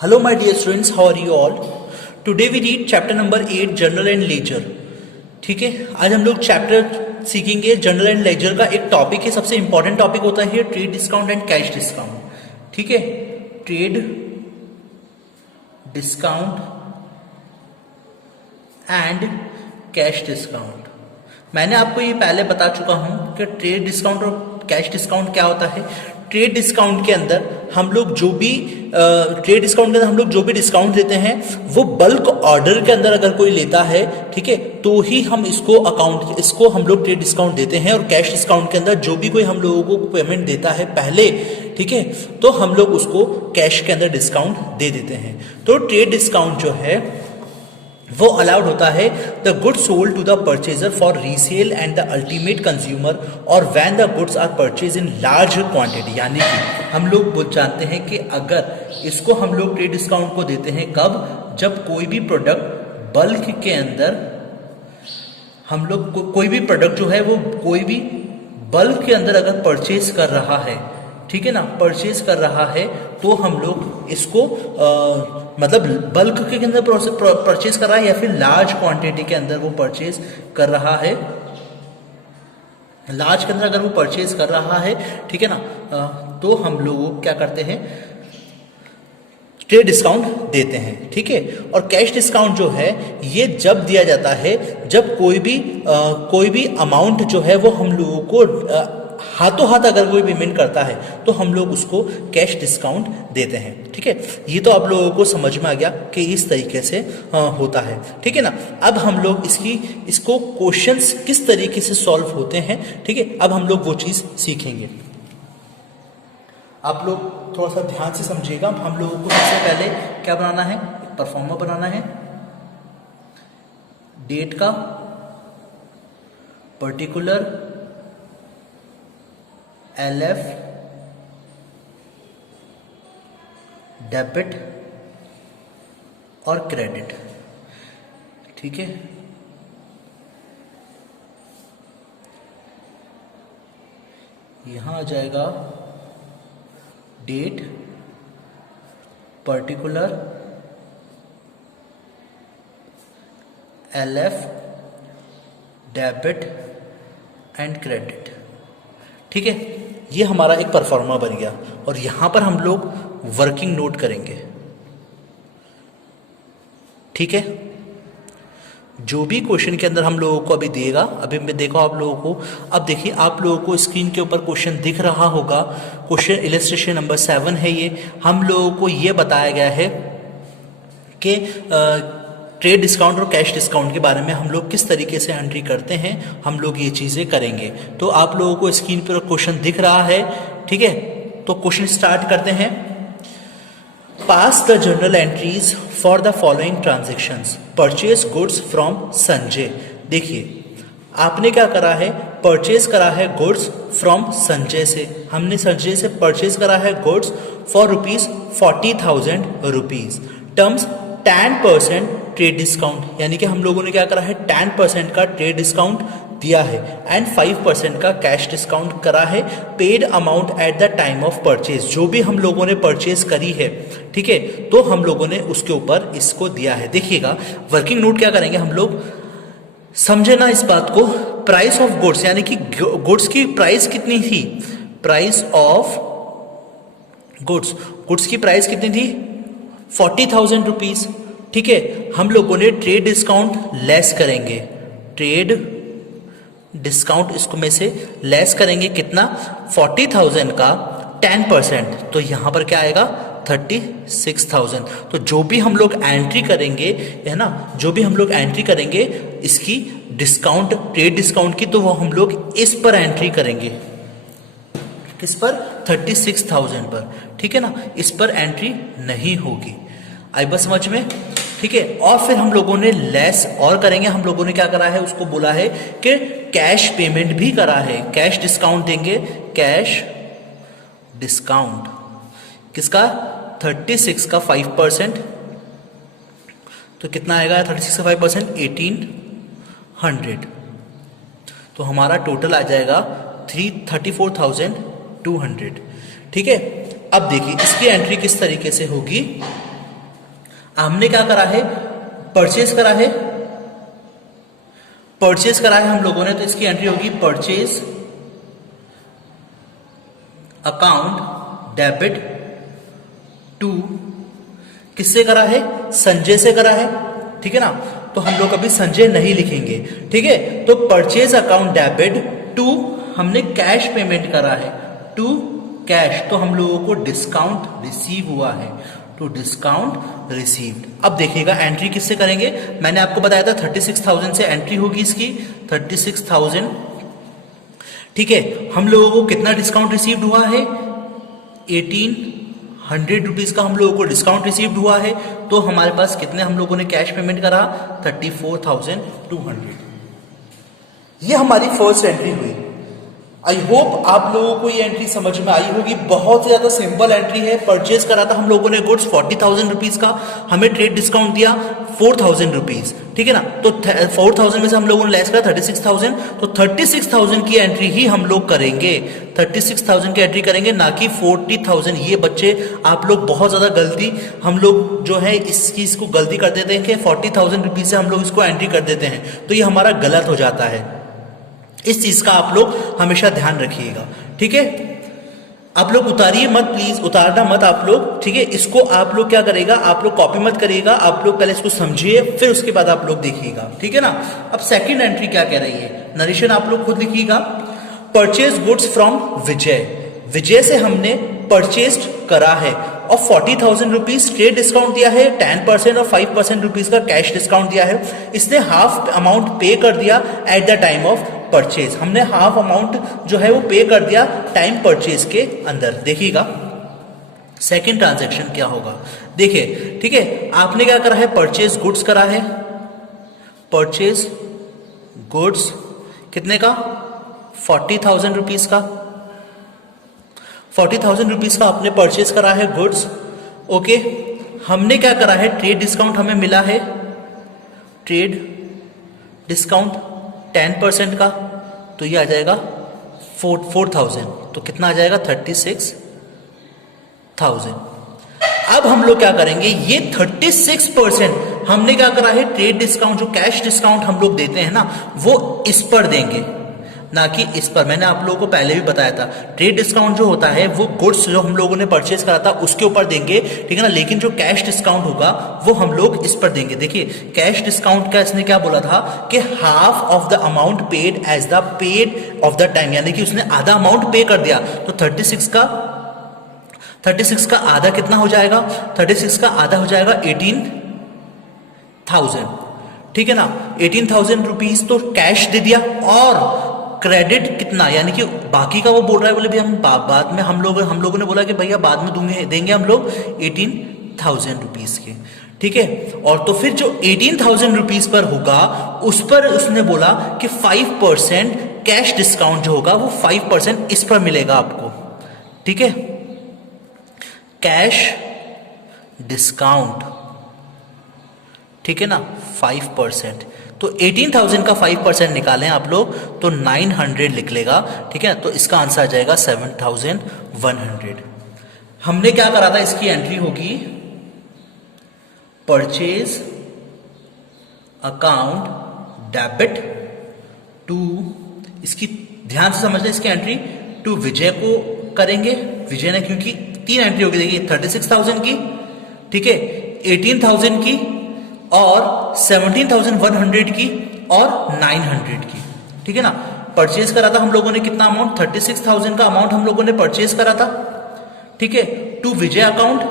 Hello my dear students, how are you all? Today we read chapter number 8 Journal and Ledger. ठीक है, आज हम लोग chapter सीखेंगे जर्नल एंड लेजर का। एक टॉपिक है, सबसे इंपॉर्टेंट टॉपिक होता है trade discount and cash discount. ठीक है, trade discount and cash discount. मैंने आपको ये पहले बता चुका हूं कि ट्रेड डिस्काउंट और कैश डिस्काउंट क्या होता है। ट्रेड डिस्काउंट के अंदर हम लोग जो भी डिस्काउंट देते हैं वो बल्क ऑर्डर के अंदर अगर कोई लेता है, ठीक है, तो ही हम इसको हम लोग ट्रेड डिस्काउंट देते हैं। और कैश डिस्काउंट के अंदर जो भी कोई हम लोगों को पेमेंट देता है पहले, ठीक है, तो हम लोग उसको कैश के अंदर डिस्काउंट दे देते हैं। तो ट्रेड डिस्काउंट जो है वो अलाउड होता है the goods sold to the purchaser for resale and the ultimate consumer और when the goods are purchase in large quantity. यानी कि हम लोग जानते हैं कि अगर इसको हम लोग ट्रेड डिस्काउंट को देते हैं कब, जब कोई भी प्रोडक्ट बल्क के अंदर हम लोग कोई भी प्रोडक्ट जो है वो कोई भी बल्क के अंदर अगर परचेज कर रहा है, ठीक है ना, परचेज कर रहा है, तो हम लोग इसको मतलब बल्क के अंदर परचेज कर रहा है या फिर लार्ज क्वांटिटी के अंदर वो परचेज कर रहा है, लार्ज के अंदर अगर वो परचेज कर रहा है, ठीक है ना, तो हम लोग क्या करते हैं, ट्रेड डिस्काउंट देते हैं। ठीक है, और कैश डिस्काउंट जो है ये जब दिया जाता है जब कोई भी अमाउंट जो है वो हम लोगों को हाथों हाथ अगर कोई पेमेंट करता है तो हम लोग उसको कैश डिस्काउंट देते हैं। ठीक है, ये तो आप लोगों को समझ में आ गया कि इस तरीके से होता है। ठीक है ना, अब हम लोग इसको क्वेश्चंस किस तरीके से सॉल्व होते हैं, ठीक है, अब हम लोग वो चीज सीखेंगे। आप लोग थोड़ा सा ध्यान से समझिएगा। हम लोगों को सबसे पहले क्या बनाना है, परफॉर्मा बनाना है, डेट का, पर्टिकुलर, LF, डेबिट और क्रेडिट। ठीक है, यहां आ जाएगा date, particular, LF, debit and credit. ठीक है, ये हमारा एक परफॉर्मा बन गया और यहां पर हम लोग वर्किंग नोट करेंगे। ठीक है, जो भी क्वेश्चन के अंदर हम लोगों को अभी देगा, अभी मैं देखो आप लोगों को, अब देखिए आप लोगों को स्क्रीन के ऊपर क्वेश्चन दिख रहा होगा। क्वेश्चन इलस्ट्रेशन नंबर 7 है ये। हम लोगों को ये बताया गया है कि ट्रेड डिस्काउंट और कैश डिस्काउंट के बारे में हम लोग किस तरीके से एंट्री करते हैं, हम लोग ये चीजें करेंगे। तो आप लोगों को स्क्रीन पर क्वेश्चन दिख रहा है, ठीक है, तो क्वेश्चन स्टार्ट करते हैं। Pass the journal entries for the following transactions, purchase goods from Sanjay. देखिए आपने क्या करा है, परचेज करा है गुड्स फ्रॉम संजय से। हमने संजय से परचेज करा है goods for ₹40,000। Terms 10% trade discount, यानी कि हम लोगों ने क्या करा है, 10% का ट्रेड डिस्काउंट दिया है एंड 5% का कैश डिस्काउंट करा है। Paid amount at the time of purchase, जो भी हम लोगों ने परचेज करी है, ठीक है, तो हम लोगों ने उसके ऊपर इसको दिया है। देखिएगा वर्किंग नोट क्या करेंगे हम लोग, समझे ना इस बात को। प्राइस ऑफ गुड्स, यानी कि गुड्स की प्राइस कितनी थी, प्राइस ऑफ गुड्स की प्राइस कितनी थी, ₹40,000। ठीक है, हम लोगों ने ट्रेड डिस्काउंट लेस करेंगे, ट्रेड डिस्काउंट इसको में से लेस करेंगे कितना, 40,000 का 10%, तो यहां पर क्या आएगा 36,000। तो जो भी हम लोग एंट्री करेंगे, है ना, जो भी हम लोग एंट्री करेंगे इसकी डिस्काउंट, ट्रेड डिस्काउंट की, तो वो हम लोग इस पर एंट्री करेंगे, किस पर, 36,000 पर। ठीक है ना, इस पर एंट्री नहीं होगी। आई बस समझ में, ठीक है। और फिर हम लोगों ने लेस और करेंगे, हम लोगों ने क्या करा है, उसको बोला है कि कैश पेमेंट भी करा है, कैश डिस्काउंट देंगे, कैश डिस्काउंट किसका, 36 का 5%, तो कितना आएगा 36 का 5%, 1800। तो हमारा टोटल आ जाएगा 34,200। ठीक है, अब देखिए इसकी एंट्री किस तरीके से होगी, हमने क्या करा है, परचेज करा है, परचेज करा है हम लोगों ने, तो इसकी एंट्री होगी परचेज अकाउंट डेबिट टू, किससे करा है, संजय से करा है, ठीक है ना। तो हम लोग अभी संजय नहीं लिखेंगे, ठीक है। तो परचेज अकाउंट डेबिट टू, हमने कैश पेमेंट करा है, टू कैश, तो हम लोगों को डिस्काउंट रिसीव हुआ है, टू डिस्काउंट रिसीव्ड। अब देखिएगा एंट्री किससे करेंगे, मैंने आपको बताया था 36,000 से एंट्री होगी इसकी, 36,000, ठीक है। हम लोगों को कितना डिस्काउंट रिसीव्ड हुआ है, 1800 रुपीज का हम लोगों को डिस्काउंट रिसीव्ड हुआ है। तो हमारे पास कितने हम लोगों ने कैश पेमेंट करा, 34,200। ये हमारी फर्स्ट एंट्री हुई। आई होप आप लोगों को ये एंट्री समझ में आई होगी। बहुत ही ज्यादा सिंपल एंट्री है। परचेज करा था हम लोगों ने गुड्स 40,000 रुपीज का, हमें ट्रेड डिस्काउंट दिया 4,000 रुपीज, ठीक है ना। तो 4,000 में से हम लोगों ने लेस करा 36,000, तो 36,000 की एंट्री ही हम लोग करेंगे, 36,000 की एंट्री करेंगे, ना कि 40,000। ये बच्चे आप लोग बहुत ज्यादा गलती, हम लोग जो है इस चीज को गलती कर देते हैं कि 40,000 रुपीज से हम लोग इसको एंट्री कर देते हैं, तो ये हमारा गलत हो जाता है। इस चीज का आप लोग हमेशा ध्यान रखिएगा, ठीक है। आप लोग उतारिए मत, प्लीज उतारना मत आप लोग, ठीक है। इसको आप लोग क्या करेगा, आप लोग कॉपी मत करिएगा, आप लोग पहले इसको समझिए, फिर उसके बाद आप लोग देखिएगा, ठीक है ना। अब सेकंड एंट्री क्या कह रही है, नरेशन आप लोग खुद लिखिएगा। परचेज गुड्स फ्रॉम विजय, विजय से हमने परचेज करा है और 40,000 रुपीज ट्रेड डिस्काउंट दिया है, 10% और 5% रुपीज का कैश डिस्काउंट दिया है। इसने हाफ अमाउंट पे कर दिया at the time of purchase, हमने हाफ अमाउंट जो है वो पे कर दिया टाइम परचेज के अंदर। देखिएगा सेकंड ट्रांजैक्शन क्या होगा, देखिए, ठीक है। आपने क्या करा है, परचेज गुड्स करा है, परचेज गुड्स कितने का, 40,000 रुपीज का, 40,000 रुपीज का आपने परचेज करा है गुड्स, ओके। हमने क्या करा है, ट्रेड डिस्काउंट हमें मिला है, ट्रेड डिस्काउंट 10% का, तो ये आ जाएगा 4,000, तो कितना आ जाएगा 36,000। अब हम लोग क्या करेंगे, ये 36% हमने क्या करा है, ट्रेड डिस्काउंट जो कैश डिस्काउंट हम लोग देते हैं ना, वो इस पर देंगे, ना कि इस पर। मैंने आप लोगों को पहले भी बताया था, ट्रेड डिस्काउंट जो होता है वो गुड्स जो हम लोगों ने परचेज करा था उसके ऊपर देंगे, ठीक है ना। लेकिन जो कैश डिस्काउंट होगा वो हम लोग इस पर देंगे। देखिए कैश डिस्काउंट का इसने क्या बोला था कि half of the amount paid as the paid of the time, यानी कि उसने आधा अमाउंट पे कर दिया। तो 36 का आधा कितना हो जाएगा, 36 का आधा हो जाएगा 18,000, ठीक है ना। 18,000 रुपीज तो कैश दे दिया, और क्रेडिट कितना, यानी कि बाकी का वो बोल रहा है, बोले भैया हम बाद में हम लोगों ने बोला कि भैया बाद में देंगे हम लोग 18,000 रुपीज के, ठीक है। और तो फिर जो 18,000 रुपीज पर होगा उस पर उसने बोला कि 5% कैश डिस्काउंट जो होगा वो 5% इस पर मिलेगा आपको, ठीक है। कैश डिस्काउंट, ठीक है ना, 5%। तो 18,000 का 5% निकालें आप लोग तो 900 लिख लेगा, ठीक है। तो इसका आंसर आ जाएगा 7,100। हमने क्या करा था, इसकी एंट्री होगी परचेज अकाउंट डेबिट टू, इसकी ध्यान से समझना, इसकी एंट्री टू विजय को करेंगे, विजय ने, क्योंकि 3 एंट्री होगी, देखिए 36,000 की, ठीक है, 18,000 की और 17,100 की और 900 की, ठीक है ना। परचेज करा था हम लोगों ने कितना अमाउंट, 36,000 का अमाउंट हम लोगों ने परचेज करा था, ठीक है। टू विजय अकाउंट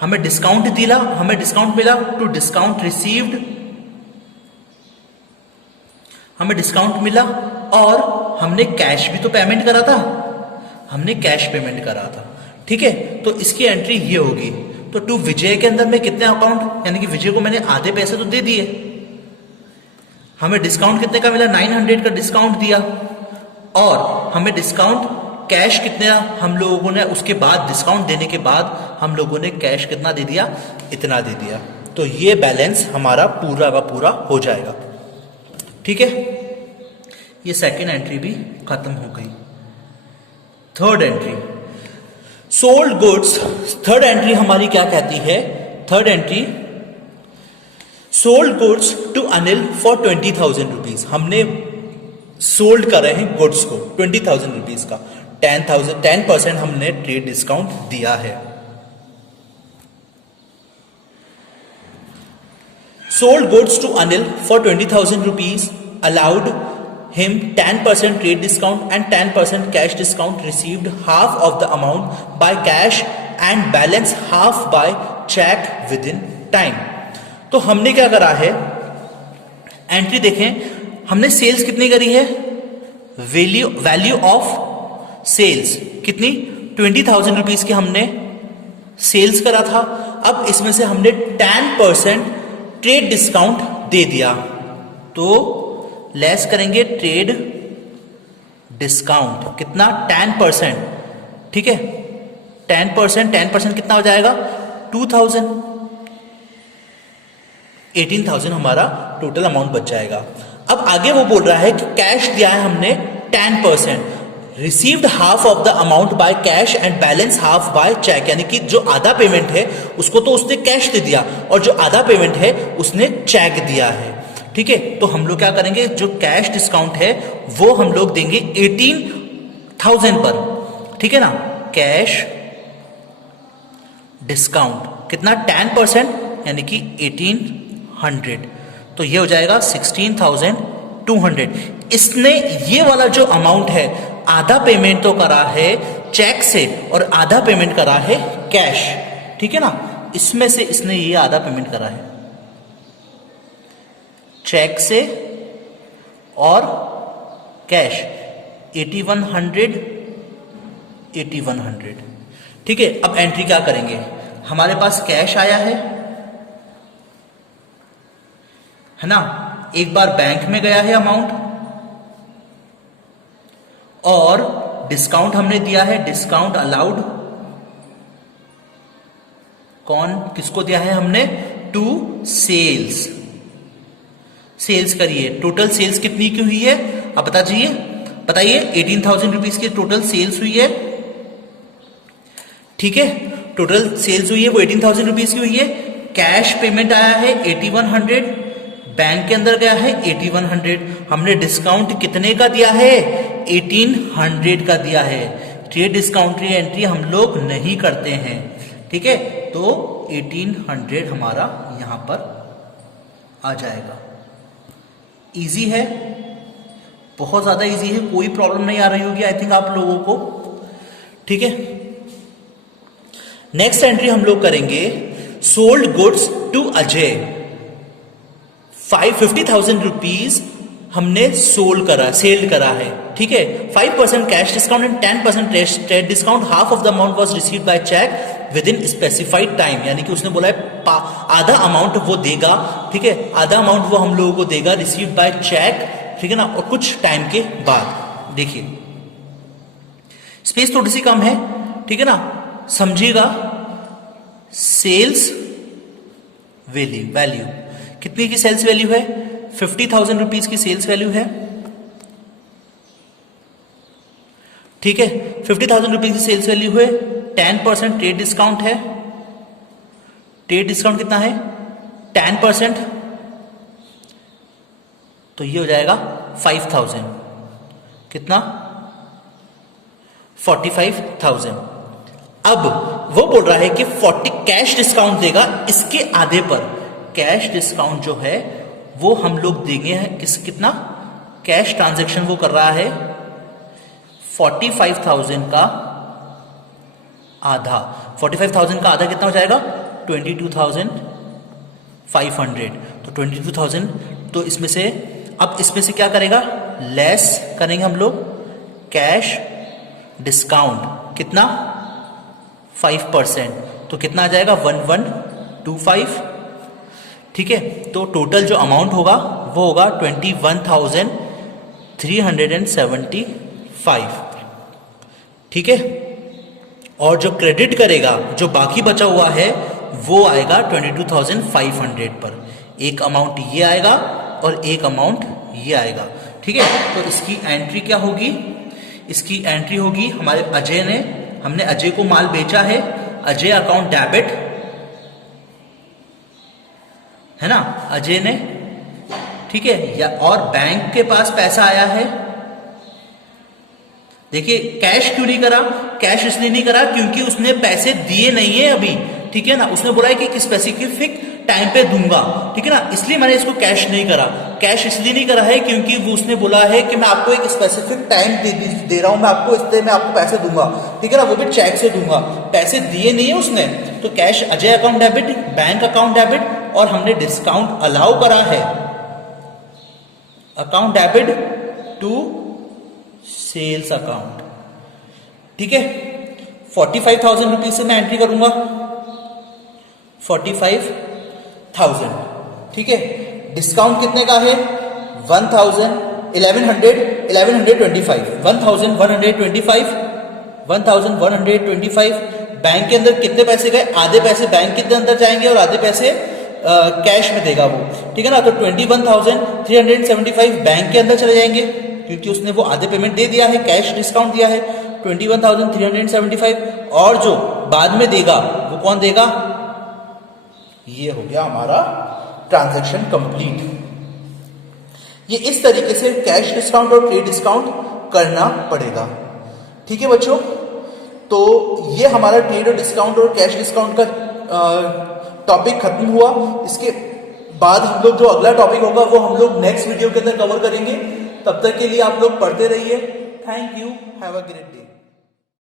हमें डिस्काउंट दिला, हमें डिस्काउंट मिला, टू डिस्काउंट रिसीव्ड हमें डिस्काउंट मिला, और हमने कैश भी तो पेमेंट करा था, हमने कैश पेमेंट करा था, ठीक है। तो इसकी एंट्री ये होगी। तो टू विजय के अंदर में कितने अकाउंट, यानी कि विजय को मैंने आधे पैसे तो दे दिए, हमें डिस्काउंट कितने का मिला, 900 का डिस्काउंट दिया, और हमें डिस्काउंट कैश कितने हम लोगों ने, उसके बाद डिस्काउंट देने के बाद हम लोगों ने कैश कितना दे दिया, इतना दे दिया। तो ये बैलेंस हमारा पूरा का पूरा हो जाएगा, ठीक है। ये सेकेंड एंट्री भी खत्म हो गई। Third entry sold goods, third entry हमारी क्या कहती है, third entry sold goods to Anil for 20,000 rupees, हमने सोल्ड कर रहे हैं गुड्स को 20,000 रुपीज का, 10% हमने ट्रेड डिस्काउंट दिया है। Sold goods to Anil for 20,000 rupees, allowed him 10% trade discount and 10% cash discount, received half of the amount by cash and balance half by check within time। तो हमने क्या करा है, एंट्री देखें, हमने सेल्स कितनी करी है, वैल्यू ऑफ सेल्स कितनी 20,000 रुपीज की हमने सेल्स करा था। अब इसमें से हमने 10% ट्रेड डिस्काउंट दे दिया, तो लेस करेंगे ट्रेड डिस्काउंट कितना 10%, ठीक है 10% कितना हो जाएगा 2,000, 18,000 हमारा टोटल अमाउंट बच जाएगा। अब आगे वो बोल रहा है कि कैश दिया है हमने 10%, received half of the amount by cash and balance half by cheque, यानी कि जो आधा पेमेंट है उसको तो उसने कैश दे दिया और जो आधा पेमेंट है उसने चेक दिया है, ठीक है। तो हम लोग क्या करेंगे, जो कैश डिस्काउंट है वो हम लोग देंगे 18,000 पर, ठीक है ना। कैश डिस्काउंट कितना 10% यानी कि 1800, तो ये हो जाएगा 16,200। इसने ये वाला जो अमाउंट है आधा पेमेंट तो करा है चेक से और आधा पेमेंट करा है कैश, ठीक है ना। इसमें से इसने ये आधा पेमेंट करा है चेक से और कैश 8100, ठीक है। अब एंट्री क्या करेंगे, हमारे पास कैश आया है ना, एक बार बैंक में गया है अमाउंट, और डिस्काउंट हमने दिया है, डिस्काउंट अलाउड कौन किसको दिया है हमने, टू सेल्स, सेल्स करिए। टोटल सेल्स कितनी की हुई है अब बताइए 18,000 रुपीज की टोटल सेल्स हुई है, ठीक है। टोटल सेल्स हुई है वो 18,000 रुपीज की हुई है। कैश पेमेंट आया है 8100, बैंक के अंदर गया है 8100, हमने डिस्काउंट कितने का दिया है 1800 का दिया है। ट्रेड डिस्काउंट की एंट्री हम लोग नहीं करते हैं, ठीक है। तो 1800 हमारा यहां पर आ जाएगा। इजी है, बहुत ज्यादा इजी है, कोई प्रॉब्लम नहीं आ रही होगी आई थिंक आप लोगों को, ठीक है। नेक्स्ट एंट्री हम लोग करेंगे, sold goods to Ajay 50,000 rupees हमने सेल करा है, ठीक है। 5% cash discount and 10% trade discount, half of the amount was received by cheque within specified time, यानी कि उसने बोला है आधा अमाउंट वो देगा, ठीक है, आधा अमाउंट वो हम लोगों को देगा रिसीव्ड बाय चेक, ठीक है ना, और कुछ टाइम के बाद। देखिए स्पेस थोड़ी सी कम है, ठीक है ना, समझिएगा। सेल्स वैल्यू कितनी की सेल्स वैल्यू है, 50,000 रुपीज की सेल्स वैल्यू है, ठीक है। 50,000 रुपीज की सेल्स वैल्यू है, 10% ट्रेड डिस्काउंट है, ट्रेड डिस्काउंट कितना है 10%, तो ये हो जाएगा 5,000, कितना 45,000। अब वो बोल रहा है कि 40 कैश डिस्काउंट देगा इसके आधे पर, कैश डिस्काउंट जो है वो हम लोग देंगे कितना, कैश ट्रांजैक्शन वो कर रहा है 45,000 का आधा, 45,000 का आधा कितना हो जाएगा 22,500, तो 22,000, तो इसमें से अब इसमें से क्या करेगा, लेस करेंगे हम लोग कैश डिस्काउंट कितना 5%, तो कितना आ जाएगा 1125, ठीक है। तो टोटल जो अमाउंट होगा वो होगा 21,375, ठीक है। और जो क्रेडिट करेगा, जो बाकी बचा हुआ है वो आएगा 22,500 पर। एक अमाउंट ये आएगा और एक अमाउंट ये आएगा, ठीक है। तो इसकी एंट्री क्या होगी, इसकी एंट्री होगी हमारे अजय ने, हमने अजय को माल बेचा है, अजय अकाउंट डेबिट है ना, अजय ने, ठीक है, या और बैंक के पास पैसा आया है। देखिए कैश क्यों नहीं करा, कैश इसलिए नहीं करा क्योंकि उसने पैसे दिए नहीं है अभी, ठीक है ना, उसने बोला है कि किस स्पेसिफिक टाइम पे दूंगा, ठीक है ना, इसलिए मैंने इसको कैश नहीं करा। कैश इसलिए नहीं करा है क्योंकि वो उसने बोला है कि मैं आपको एक स्पेसिफिक टाइम दे रहा हूं, मैं आपको इसलिए मैं आपको पैसे दूंगा, ठीक है ना, वो भी चेक से दूंगा, पैसे दिए नहीं है उसने। तो cash Ajay account debit, bank account debit, और हमने डिस्काउंट अलाउ करा है, account debit to sales account, ठीक है। 45,000 रुपीज से मैं एंट्री करूंगा, 45,000, ठीक है। डिस्काउंट कितने का है, 1,000, 1125, 1,125। बैंक के अंदर कितने पैसे गए, आधे पैसे बैंक के अंदर जाएंगे और आधे पैसे कैश में देगा वो, ठीक है ना। तो 21,375 बैंक के अंदर चले जाएंगे क्योंकि उसने वो आधे पेमेंट दे दिया है, कैश डिस्काउंट दिया है 21,375, और जो बाद में देगा वो कौन देगा, ये हो गया हमारा ट्रांजैक्शन कंप्लीट। ये इस तरीके से कैश डिस्काउंट और ट्रेड डिस्काउंट करना पड़ेगा, ठीक है बच्चों। तो ये हमारा ट्रेड और डिस्काउंट और कैश डिस्काउंट का टॉपिक खत्म हुआ। इसके बाद हम लोग जो अगला टॉपिक होगा वो हम लोग नेक्स्ट वीडियो के अंदर कवर करेंगे। तब तक के लिए आप लोग पढ़ते रहिए। Thank you, have a great day.